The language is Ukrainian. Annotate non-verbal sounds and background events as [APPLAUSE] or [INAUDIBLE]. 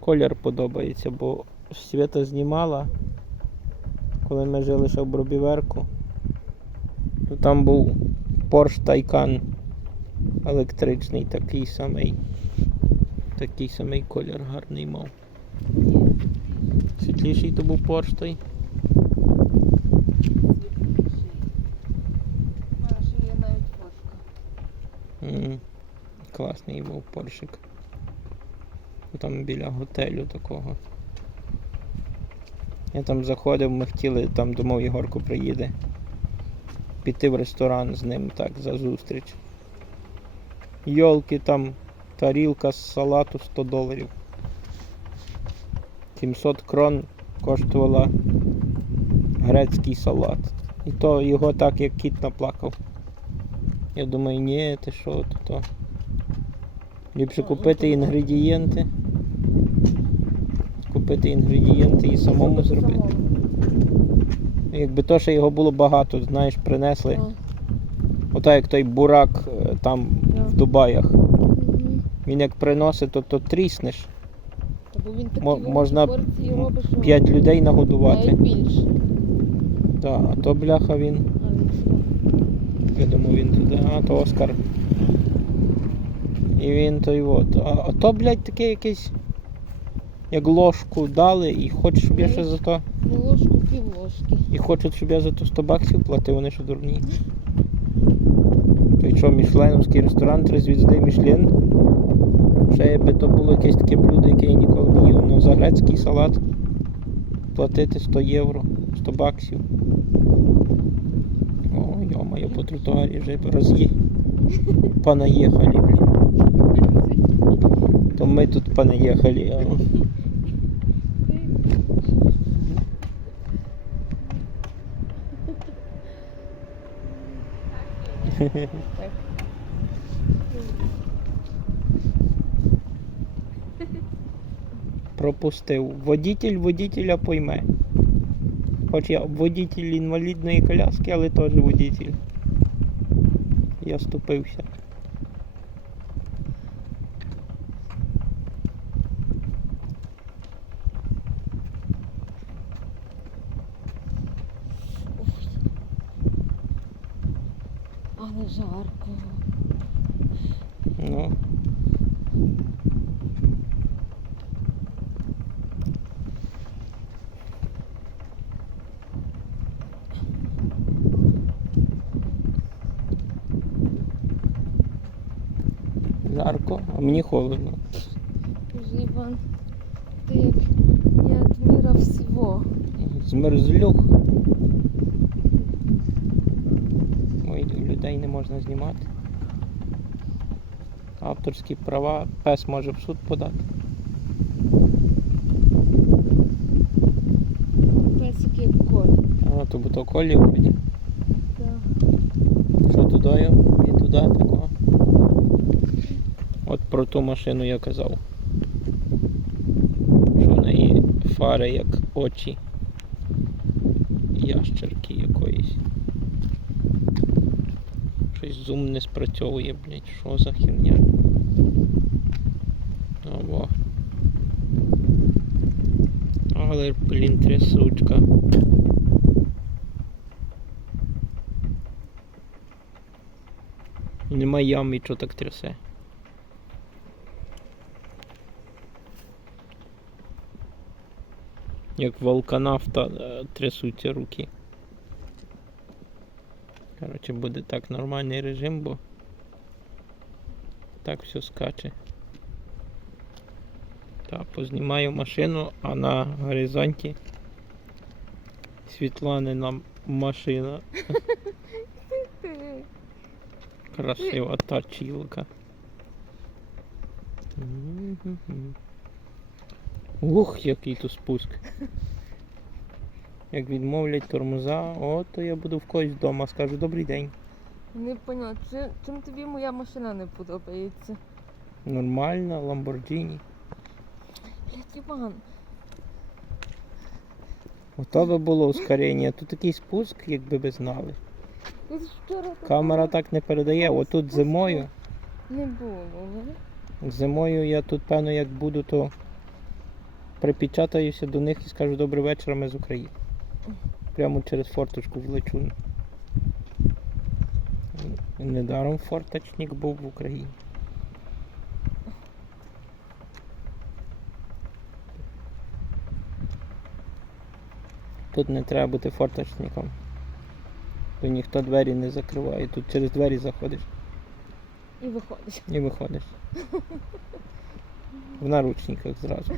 колір подобається, бо Свята знімала, коли ми жили ще в Бробіверку, то там був Porsche Taycan електричний, такий самий. Такий самий колір гарний мав. Світліший то був Porsche той. Класний був поршик. Там біля готелю такого. Я там заходив, ми хотіли, там думав Єгорко приїде. Піти в ресторан з ним так за зустріч. Йолки там тарілка з салату 100 доларів. 700 крон коштувала грецький салат. І то його так як кіт наплакав. Я думаю, ні, ти що то, то. Ліпше Ну, купити інгредієнти. Купити інгредієнти і самому зробити. Якби то, що його було багато, знаєш, принесли. Ну. Ото як той бурак е, там Ну. в Дубаях. Він як приносить, то, то тріснеш. Можна порції робить, П'ять людей нагодувати. більше. Да, а то бляха він? Я думаю, він туди. А, то Оскар. І він той от. А, а то, блядь, таке якесь. Як ложку дали і хочуть, щоб я ще за то. Не ложку, пів ложки. І хочуть, щоб я за то 100 баксів платив, вони що дурні. Той що, мішленовський ресторан, три звізди Мішлен. Ще якби то було якесь таке блюдо, яке я ніколи не їв. Ну за грецький салат платити 100 євро, 100 баксів. О, йо-моє, по тротуарі вже роз'ї. [LAUGHS] Понаїхали, блін. То ми тут понаїхали. Пропустив. Водитель водителя пойме. Хоч я водитель інвалідної коляски, але теж водитель. Я ступився. Але жарко. Ну. Жарко, а мені холодно. Іван, ти як не от мира всього. Змерзлюк. Людей не можна знімати. Авторські права, пес може в суд подати. Песик як коль. А, то бо то колі вроді. Да. Що туди і туди такого. От про ту машину я казав. Що в неї фари як очі ящерки якоїсь. Щось зум не спрацьовує, блядь, що за херня? Ого. Але, блін, трясучка. Нема ями, що так трясе. Як волканавта е, трясуться руки. Коротше, буде так нормальний режим, бо так все скаче. Так, познімаю машину, а на горизонті Світланина машина. [LAUGHS] Красива тачілка. Ух, який тут спуск. Як відмовлять тормоза, о, то я буду в когось вдома, скажу добрий день. Не поняла, чи, чим тобі моя машина не подобається? Нормально, Ламборджині. Блять, Іван, Ото би було ускорення. Тут такий спуск, якби ви знали. Камера так не передає. Отут зимою. не було? Зимою я тут, певно, як буду, то Припечатаюся до них і скажу добрий вечір, ми з України. Прямо через форточку влечу. Недаром форточник був в Україні. Тут не треба бути форточником. Тут ніхто двері не закриває. Тут через двері заходиш І виходить. і виходиш. [LAUGHS] В наручниках зразу.